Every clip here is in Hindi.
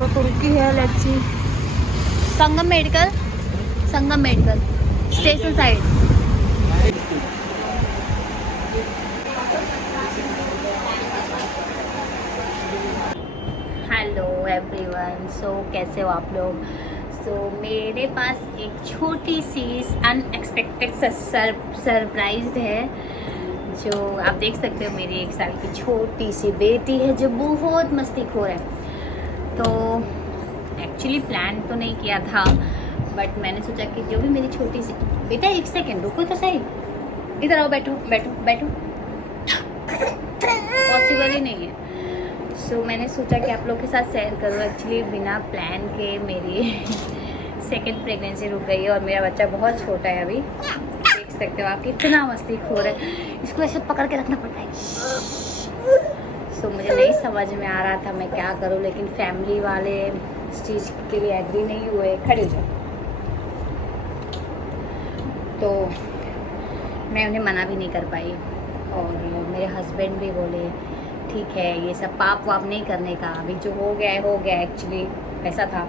रुकी है let's see. Sangam medical station side. Hello everyone, so कैसे हो आप लोग। मेरे पास एक छोटी सी अनएक्सपेक्टेड सरप्राइज है जो आप देख सकते हो। मेरी 1 साल की छोटी सी बेटी है जो बहुत मस्तीखोर है। तो एक्चुअली प्लान तो नहीं किया था, बट मैंने सोचा कि जो भी मेरी छोटी सी बेटा, 1 सेकेंड रुको तो सही, इधर आओ, बैठो बैठो बैठो। पॉसिबल ही नहीं है। मैंने सोचा कि आप लोग के साथ शेयर करूँ। एक्चुअली बिना प्लान के मेरी सेकेंड प्रेगनेंसी रुक गई है और मेरा बच्चा बहुत छोटा है। अभी देख सकते हो आप कितना मस्तीखोर है। इसको ऐसे पकड़ के रखना पड़ता है। मुझे नहीं समझ में आ रहा था मैं क्या करूँ, लेकिन फैमिली वाले इस चीज़ के लिए एग्री नहीं हुए। खड़े हो जाओ। तो मैं उन्हें मना भी नहीं कर पाई और मेरे हस्बैंड भी बोले ठीक है, ये सब पाप वाप नहीं करने का, अभी जो हो गया है हो गया। एक्चुअली ऐसा था।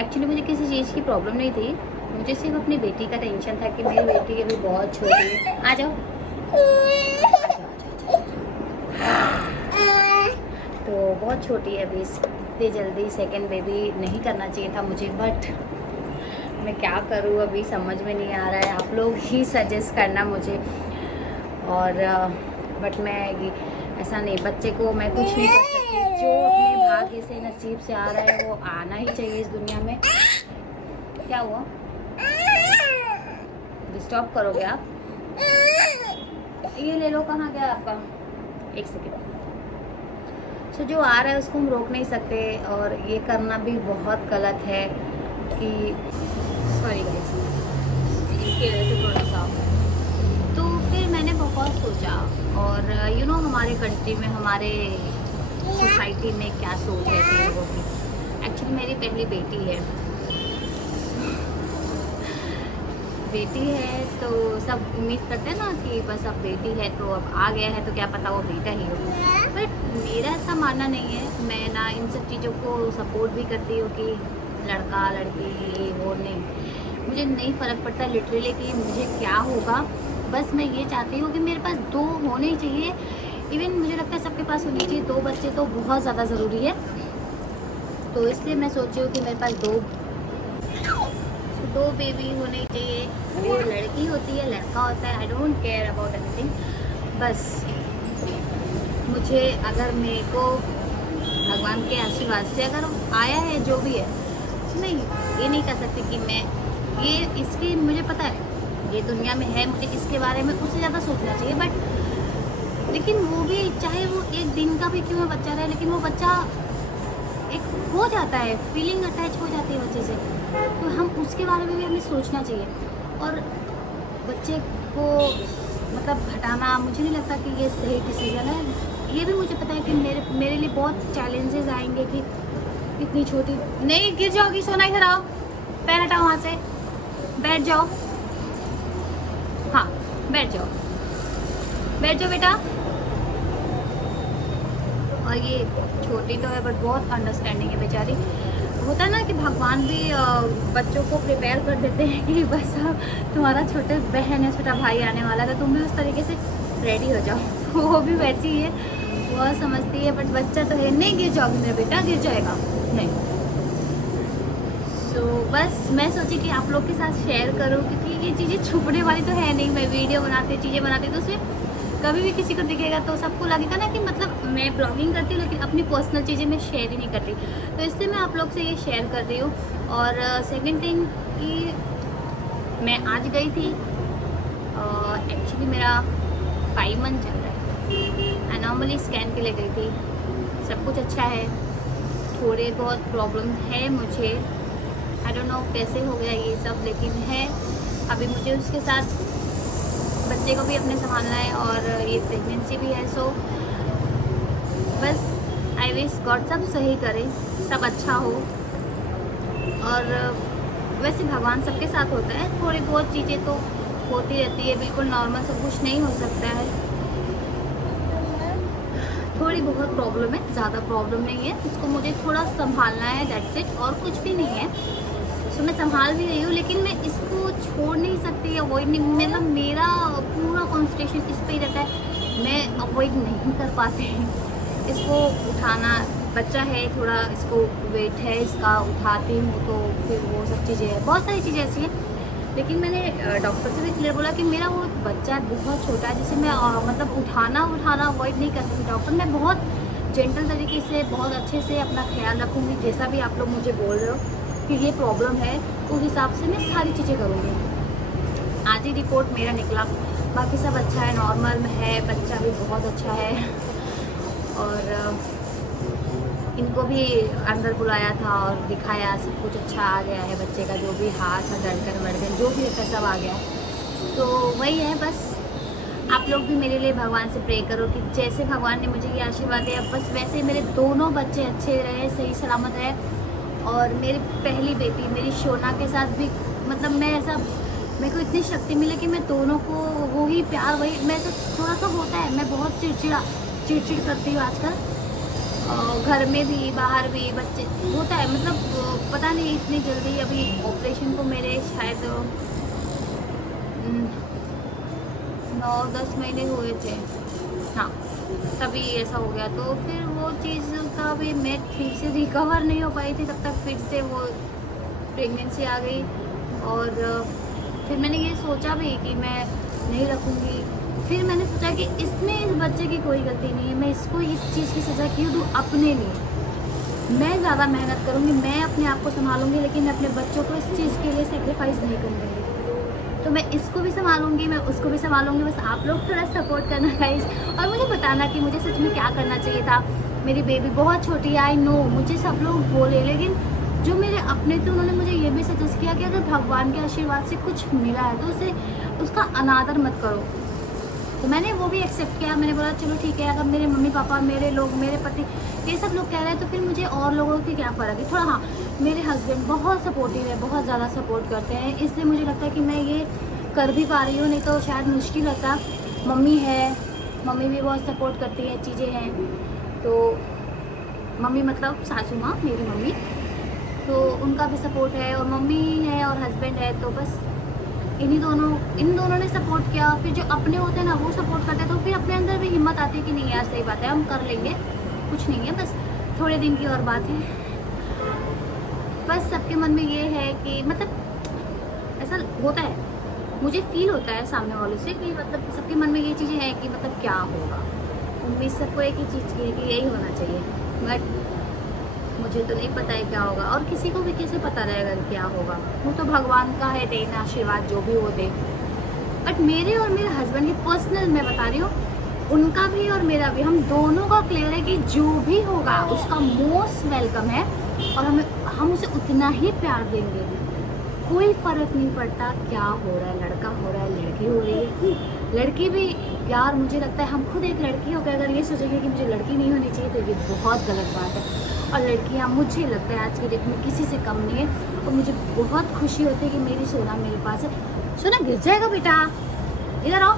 एक्चुअली मुझे किसी चीज़ की प्रॉब्लम नहीं थी, मुझे सिर्फ अपनी बेटी का टेंशन था कि मेरी बेटी अभी बहुत छोटी है। आ जाओ। तो बहुत छोटी है अभी, इतनी जल्दी सेकेंड बेबी नहीं करना चाहिए था मुझे, बट मैं क्या करूँ अभी समझ में नहीं आ रहा है। आप लोग ही सजेस्ट करना मुझे। और बट मैं ऐसा नहीं, बच्चे को मैं कुछ नहीं कर सकती। जो अपने भाग्य से नसीब से आ रहा है वो आना ही चाहिए इस दुनिया में। क्या हुआ? डिस्टर्ब करोगे आप? ये ले लो। कहाँ गया आपका? 1 सेकेंड। जो आ रहा है उसको हम रोक नहीं सकते और ये करना भी बहुत गलत है कि सॉरी गाइस, इसकी वजह से थोड़ा सा। तो फिर मैंने बहुत सोचा और हमारे कंट्री में, हमारे सोसाइटी में क्या सोच रहती है लोगों की। एक्चुअली मेरी पहली बेटी है। बेटी है तो सब उम्मीद करते हैं ना कि बस अब बेटी है तो अब आ गया है तो क्या पता वो बेटा ही हो, बट मेरा ऐसा मानना नहीं है। मैं ना इन सब चीज़ों को सपोर्ट भी करती हूँ कि लड़का लड़की ये वो नहीं, मुझे नहीं फ़र्क पड़ता लिटरली कि मुझे क्या होगा। बस मैं ये चाहती हूँ कि मेरे पास 2 होने ही चाहिए। इवन मुझे लगता है सबके पास होनी चाहिए 2 बच्चे, तो बहुत ज़्यादा ज़रूरी है। तो इसलिए मैं सोची हूँ कि मेरे पास 2 बेबी होने चाहिए। वो लड़की होती है लड़का होता है, I don't care about anything. बस मुझे अगर मेरे को भगवान के आशीर्वाद से अगर आया है जो भी है, मैं ये नहीं कह सकती कि मैं ये इसकी, मुझे पता है ये दुनिया में है, मुझे इसके बारे में उससे ज़्यादा सोचना चाहिए। बट लेकिन वो भी, चाहे वो 1 दिन का भी क्यों है बच्चा रहे, लेकिन वो बच्चा एक हो जाता है, फीलिंग अटैच हो जाती है बच्चे से, तो हम उसके बारे में भी हमें सोचना चाहिए। और बच्चे को मतलब हटाना मुझे नहीं लगता कि ये सही डिसीजन है। ये भी मुझे पता है कि मेरे लिए बहुत चैलेंजेस आएंगे कि इतनी छोटी नहीं। गिर जाओगी सोना, इधर आओ, पैर हटाओ वहाँ से, बैठ जाओ। हाँ बैठ जाओ, बैठ जाओ बेटा। और ये छोटी तो है बट बहुत अंडरस्टैंडिंग है बेचारी। होता है ना कि भगवान भी बच्चों को प्रिपेयर कर देते हैं कि बस तुम्हारा छोटे बहन है, छोटा भाई आने वाला है, तो तुम भी उस तरीके से रेडी हो जाओ। वो भी वैसी ही है, वो समझती है, बट बच्चा तो है नहीं। गिर जाओगी मेरा बेटा, गिर जाएगा नहीं। बस मैं सोची कि आप लोग के साथ शेयर करूं, क्योंकि ये चीज़ें छुपने वाली तो है नहीं। मैं वीडियो बनाती, चीज़ें बनाती, तो उसमें कभी भी किसी को दिखेगा तो सबको लगेगा ना कि मतलब मैं ब्लॉगिंग करती हूँ लेकिन अपनी पर्सनल चीज़ें मैं शेयर ही नहीं करती। तो इसलिए मैं आप लोग से ये शेयर कर रही हूँ। और सेकंड थिंग कि मैं आज गई थी, एक्चुअली मेरा 5 मंथ चल रहा है, नॉर्मली स्कैन के लिए गई थी। सब कुछ अच्छा है, थोड़े बहुत प्रॉब्लम है मुझे, आई डोंट नो कैसे हो गया ये सब, लेकिन है। अभी मुझे उसके साथ बच्चे को भी अपने संभालना है और ये प्रेगनेंसी भी है। बस आई विश गॉड सब सही करे, सब अच्छा हो। और वैसे भगवान सबके साथ होता है, थोड़ी बहुत चीज़ें तो होती रहती है, बिल्कुल नॉर्मल सब कुछ नहीं हो सकता है। थोड़ी बहुत प्रॉब्लम है, ज़्यादा प्रॉब्लम नहीं है। इसको मुझे थोड़ा संभालना है, दैट्स इट, और कुछ भी नहीं है। सो मैं संभाल भी रही हूँ, लेकिन मैं इसको छोड़ नहीं सकती, अवॉइड नहीं, मतलब मेरा पूरा कॉन्सेंट्रेशन इस पे ही रहता है, मैं अवॉइड नहीं कर पाती। इसको उठाना, बच्चा है थोड़ा, इसको वेट है इसका, उठाती हूँ तो फिर वो सब चीज़ें हैं, बहुत सारी चीज़ें ऐसी हैं। लेकिन मैंने डॉक्टर से भी क्लियर बोला कि मेरा वो बच्चा बहुत छोटा है, जिसे मैं मतलब उठाना अवॉइड नहीं कर सकती। डॉक्टर, मैं बहुत जेंटल तरीके से, बहुत अच्छे से अपना ख्याल रखूँगी, जैसा भी आप लोग मुझे बोल रहे हो कि ये प्रॉब्लम है, उस हिसाब से मैं सारी चीज़ें करूँगी। आज ही रिपोर्ट मेरा निकला, बाकी सब अच्छा है, नॉर्मल है, बच्चा भी बहुत अच्छा है। और इनको भी अंदर बुलाया था और दिखाया, सब कुछ अच्छा आ गया है बच्चे का, जो भी हाथ है, धड़कन वड़कन जो भी रहता है सब आ गया। तो वही है बस, आप लोग भी मेरे लिए भगवान से प्रे करो कि जैसे भगवान ने मुझे ये आशीर्वाद दिया, बस वैसे ही मेरे दोनों बच्चे अच्छे रहे, सही सलामत रहे। और मेरी पहली बेटी मेरी शोना के साथ भी, मतलब मैं ऐसा, मेरे को इतनी शक्ति मिले कि मैं दोनों को वही प्यार, वही मैं ऐसा, थोड़ा सा होता है, मैं बहुत चिड़चिड़ करती हूँ आजकल, घर में भी बाहर भी, बच्चे होता है, मतलब पता नहीं इतनी जल्दी, अभी ऑपरेशन को मेरे शायद 9-10 महीने हुए थे, हाँ, तभी ऐसा हो गया। तो फिर वो चीज़ का भी मैं ठीक से रिकवर नहीं हो पाई थी, तब तक फिर से वो प्रेगनेंसी आ गई। और फिर मैंने ये सोचा भी कि मैं नहीं रखूँगी। फिर मैंने सोचा कि इसमें इस बच्चे की कोई गलती नहीं है, मैं इसको इस चीज़ की सज़ा क्यों दूँ अपने लिए। मैं ज़्यादा मेहनत करूँगी, मैं अपने आप को संभालूँगी, लेकिन अपने बच्चों को इस चीज़ के लिए सेक्रीफाइस नहीं करूँगी। तो मैं इसको भी संभालूँगी, मैं उसको भी संभालूँगी। बस आप लोग थोड़ा सपोर्ट करना गाइस, और मुझे बताना कि मुझे सच में क्या करना चाहिए था। मेरी बेबी बहुत छोटी है, आई नो, मुझे सब लोग बोले, लेकिन जो मेरे अपने थे उन्होंने मुझे ये भी सजेस्ट किया कि अगर भगवान के आशीर्वाद से कुछ मिला है तो उसे, उसका अनादर मत करो। तो मैंने वो भी एक्सेप्ट किया। मैंने बोला चलो ठीक है, अगर मेरे मम्मी पापा, मेरे लोग, मेरे पति, ये सब लोग कह रहे हैं तो फिर मुझे और लोगों की क्या फ़र्क है। थोड़ा हाँ, मेरे हस्बैंड बहुत सपोर्टिव है, बहुत ज़्यादा सपोर्ट करते हैं, इसलिए मुझे लगता है कि मैं ये कर भी पा रही हूँ, नहीं तो शायद मुश्किल होता। मम्मी है, मम्मी भी बहुत सपोर्ट करती है, चीज़ें हैं। तो मम्मी मतलब सासू माँ, मेरी मम्मी, तो उनका भी सपोर्ट है, और मम्मी है और हस्बैंड है, तो बस इन दोनों ने सपोर्ट किया। फिर जो अपने होते हैं ना, वो सपोर्ट करते हैं, तो फिर अपने अंदर भी हिम्मत आती है कि नहीं यार सही बात है, हम कर लेंगे, कुछ नहीं है, बस थोड़े दिन की और बात है। बस सबके मन में ये है कि, मतलब ऐसा होता है, मुझे फील होता है सामने वालों से कि मतलब सबके मन में ये चीज़ें हैं कि मतलब क्या होगा। उम्मीद सबको एक ही चीज़ की है कि यही होना चाहिए, बट मुझे तो नहीं पता है क्या होगा, और किसी को भी कैसे पता रहेगा क्या होगा। वो तो भगवान का है देना आशीर्वाद, जो भी वो दे। बट मेरे और मेरे हस्बैंड की पर्सनल मैं बता रही हूँ, उनका भी और मेरा भी, हम दोनों का क्लियर है कि जो भी होगा उसका मोस्ट वेलकम है, और हम उसे उतना ही प्यार देंगे। कोई फ़र्क नहीं पड़ता क्या हो रहा है, लड़का हो रहा है, लड़की हो रही है। लड़की भी यार, मुझे लगता है हम खुद एक लड़की होकर अगर ये सोचेंगे कि मुझे लड़की नहीं होनी चाहिए, तो ये बहुत गलत बात है। और लड़कियां, मुझे लगता है आज की डेट में किसी से कम नहीं है, और मुझे बहुत खुशी होती है कि मेरी सोना मेरे पास है। सोना गिर जाएगा बेटा, इधर आओ।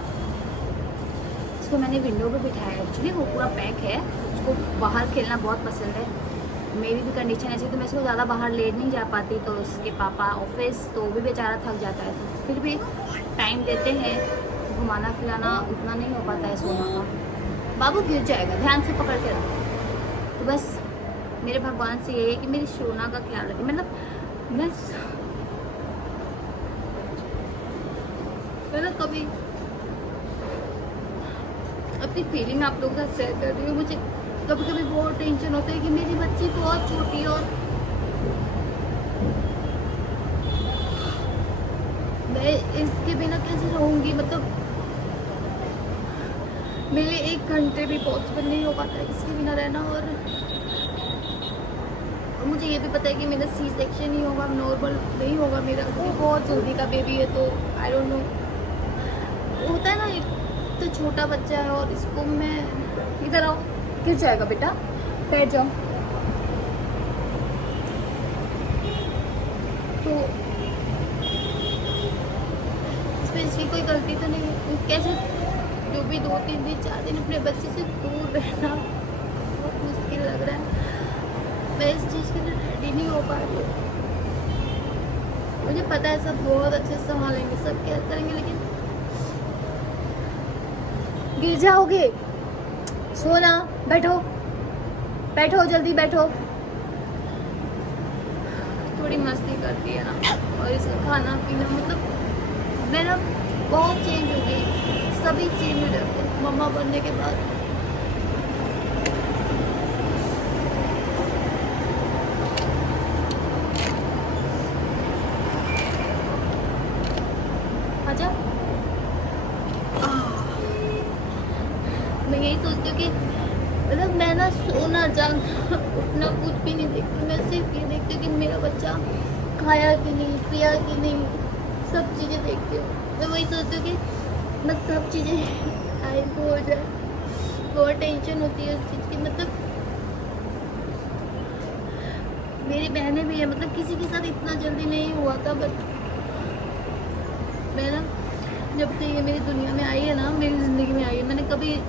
इसको मैंने विंडो पे बिठाया, एक्चुअली वो पूरा पैक है, उसको बाहर खेलना बहुत पसंद है। मेरी भी कंडीशन ऐसी, तो मैं इसको ज़्यादा बाहर ले नहीं जा पाती, तो उसके पापा ऑफिस, तो वो भी बेचारा थक जाता है, तो फिर भी टाइम देते हैं। घुमाना फिराना उतना नहीं हो पाता है सोना का। बाबू गिर जाएगा, ध्यान से पकड़ के रखो। तो बस मेरे भगवान से ये है कि मेरी सोना का ख्याल रखें। मतलब मैं कभी अपनी फीलिंग आप लोगों के साथ शेयर कर रही हूँ। मुझे कभी कभी बहुत टेंशन होता है कि मेरी बच्ची बहुत छोटी है, और मैं इसके बिना कैसे रहूँगी। मतलब मेरे लिए 1 घंटे भी पॉसिबल नहीं हो पाता है इसके बिना रहना। और मुझे ये भी पता है कि मेरा सी सेक्शन ही होगा, नॉर्मल नहीं होगा मेरा, क्योंकि बहुत जल्दी का बेबी है। तो आई डोंट नो, होता है ना, एक तो छोटा बच्चा है, और इसको मैं, इधर आओ, गिर जाएगा बेटा, बैठ जाओ। तो इसमें इसकी कोई गलती तो नहीं है। कैसे जो भी 2-3 दिन 4 दिन अपने बच्चे से दूर रहना मुझे लग रहा है मैं इस चीज़ के लिए रेडी नहीं हो पा रही हूँ। मुझे पता है सब बहुत अच्छे से संभालेंगे, सब केयर करेंगे, लेकिन गिर जाओगे। सोना, बैठो बैठो, जल्दी बैठो। थोड़ी मस्ती करती है ना, और इसका खाना पीना, मतलब मैं ना बहुत चेंज हो गई, सभी चेंज हो जाते हैं मम्मा बनने के बाद। आजा। मैं यही सोचती हूँ कि मतलब मैं ना सोना जागना उठना कुछ भी नहीं देखती, मैं सिर्फ ये देखती हूँ कि मेरा बच्चा खाया कि नहीं, पिया कि नहीं, सब चीज़ें देखती हूँ। मैं वही सोचती हूँ कि मैं सब चीज़ें टाइम को हो जाए। बहुत टेंशन होती है उस चीज़ की। मतलब मेरी बहनें भी है, मतलब किसी के साथ इतना जल्दी नहीं हुआ था, बट मैं ना जब से ये मेरी दुनिया में आई है ना, मेरी ज़िंदगी में आई है, मैंने कभी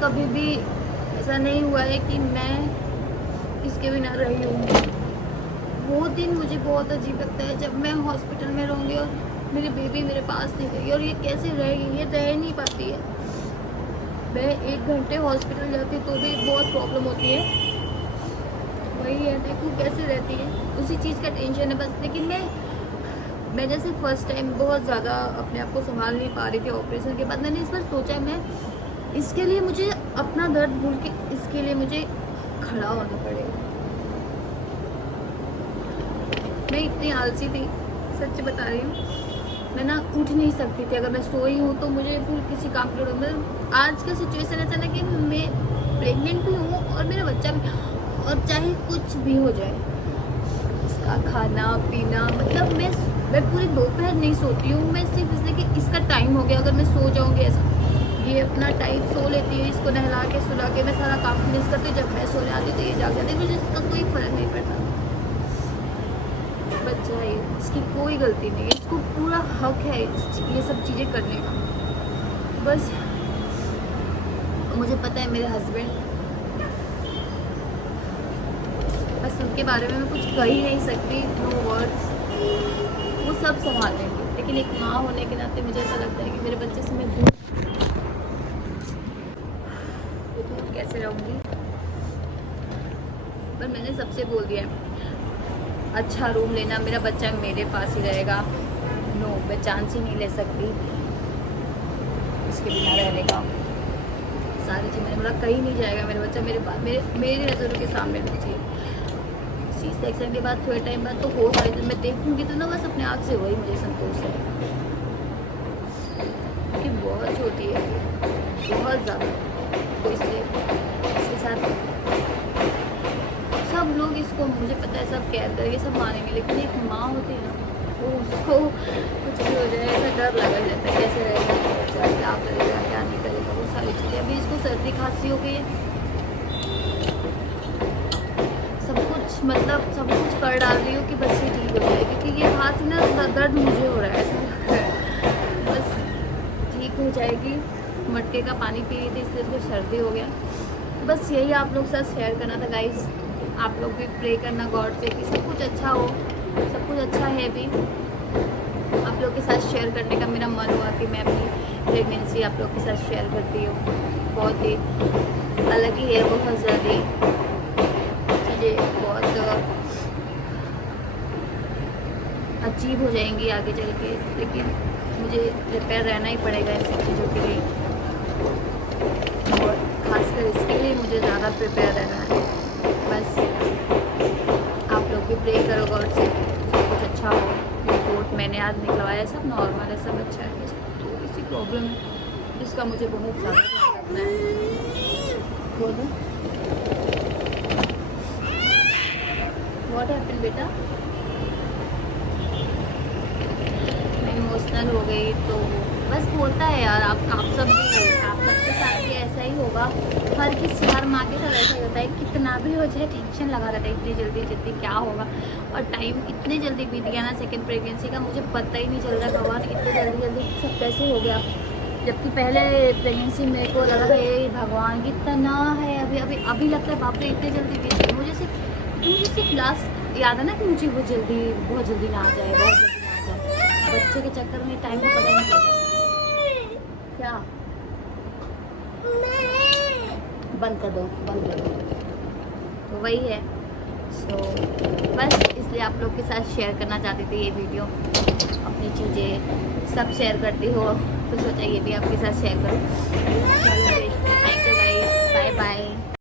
कभी भी ऐसा नहीं हुआ है कि मैं इसके बिना रही हूँ। वो दिन मुझे बहुत अजीब लगता है जब मैं हॉस्पिटल में रहूँगी और मेरी बेबी मेरे पास नहीं रहेगी, और ये कैसे रहेगी, ये रह नहीं पाती है। मैं 1 घंटे हॉस्पिटल जाती तो भी बहुत प्रॉब्लम होती है, वही है, देखो कैसे रहती है, उसी चीज़ का टेंशन है बस। लेकिन मैं जैसे फर्स्ट टाइम बहुत ज़्यादा अपने आप को संभाल नहीं पा रही थी ऑपरेशन के बाद, मैंने इस बार सोचा मैं इसके लिए मुझे अपना दर्द भूल के इसके लिए मुझे खड़ा होना पड़ेगा। मैं इतनी आलसी थी, सच बता रही हूँ। मैं ना उठ नहीं सकती थी, अगर मैं सोई हूँ तो मुझे फिर किसी काम के मतलब आज का सिचुएशन ऐसा ना कि मैं प्रेग्नेंट भी हूँ और मेरा बच्चा भी, और चाहे कुछ भी हो जाए, इसका खाना पीना, मतलब मैं पूरी दोपहर नहीं सोती हूँ। मैं सिर्फ इसलिए कि इसका टाइम हो गया, अगर मैं सो जाऊँगी ऐसा, ये अपना टाइम सो लेती है, इसको नहला के सुला के मैं सारा काम फिनिश करती, जब मैं सो जाती तो ये जाग जाती, मुझे इसका कोई फ़र्क नहीं पड़ता। बच्चा है, इसकी कोई गलती नहीं है, इसको पूरा हक है ये सब चीज़ें करने का। बस मुझे पता है मेरे हस्बैंड, बस उनके बारे में मैं कुछ कह ही नहीं सकती, नो वर्ड्स, वो सब संभाल लेंगे। लेकिन एक माँ होने के नाते मुझे ऐसा लगता है कि मेरे बच्चे से मैं दूर कैसे रहूँगी। पर मैंने सबसे बोल दिया है, अच्छा रूम लेना, मेरा बच्चा मेरे पास ही रहेगा। नो, मैं चांस ही नहीं ले सकती इसके बिना रहने का। सारी चीज़ मैंने बोला कहीं नहीं जाएगा मेरा बच्चा, मेरे पास, मेरी नज़रों के सामने रहना चाहिए। सी सेक्शन के बाद थोड़े टाइम बाद तो हो सारी चीज़ मैं देखूँगी तो ना, बस अपने आप से वही मुझे संतोष है, क्योंकि बहुत छोटी है, बहुत ज़्यादा। तो इसलिए इसके साथ सब लोग इसको, मुझे पता है सब केयर करेंगे, सब मानेंगे, लेकिन एक माँ होती है ना, वो उसको कुछ भी हो जाए ऐसा डर लगा रहता है, कैसे रहेगा बच्चा, क्या करेगा क्या नहीं करेगा, वो सारी चीज़ें। अभी इसको सर्दी खांसी हो गई है, सब कुछ मतलब सब कुछ कर डाल रही हूँ कि बस ये ठीक हो जाए, क्योंकि ये खांसी ना दर्द मुझे हो रहा है, ऐसा लग रहा है बस ठीक हो जाएगी। मटके का पानी पी रही थी इसलिए इसको सर्दी हो गया। बस यही आप लोग के साथ शेयर करना था गाइस। आप लोग भी प्रे करना गॉड से कि सब कुछ अच्छा हो, सब कुछ अच्छा है भी। आप लोग के साथ शेयर करने का मेरा मन हुआ कि मैं अपनी प्रेगनेंसी आप लोग के साथ शेयर करती हूँ। बहुत ही अलग ही है, बहुत ज़्यादा चीज़ें बहुत अजीब हो जाएंगी आगे चल के, लेकिन मुझे प्रिपेयर रहना ही पड़ेगा इन सब चीज़ों के लिए, और खासकर इसके लिए मुझे ज़्यादा प्रिपेयर रहना है। बस आप लोग भी प्रे करो गॉड से सब कुछ अच्छा हो। रिपोर्ट मैंने आज निकलवाया, सब नॉर्मल है, सब अच्छा है, थोड़ी सी प्रॉब्लम है जिसका मुझे बहुत ज़्यादा ध्यान रखना है। बोलो व्हाट हैपेंड बेटा? मैं इमोशनल हो गई तो बस होता है यार, आप सब सबके साथ भी ऐसा ही होगा। हर माँ के साथ ऐसा ही होता है, कितना भी हो जाए टेंशन लगा रहता है, इतनी जल्दी क्या होगा। और टाइम इतने जल्दी बीत गया ना सेकंड प्रेगनेंसी का, मुझे पता ही नहीं चल रहा भगवान इतने जल्दी सब कैसे हो गया। जबकि पहले प्रेगनेंसी मेरे को लगा था ये भगवान कितना है, अभी लगता है बाप रे इतने जल्दी बीत गई। मुझे सिर्फ लास्ट याद है ना कि मुझे बहुत जल्दी ना आ जाए, बहुत जल्दी ना आ जाए। बच्चे के चक्कर में टाइम का पता नहीं चलता। क्या बंद कर दो। तो वही है। सो बस इसलिए आप लोग के साथ शेयर करना चाहती थी ये वीडियो। अपनी चीज़ें सब शेयर करती हो तो सोचा ये भी आपके साथ शेयर करूँ। Thank you guys, bye bye.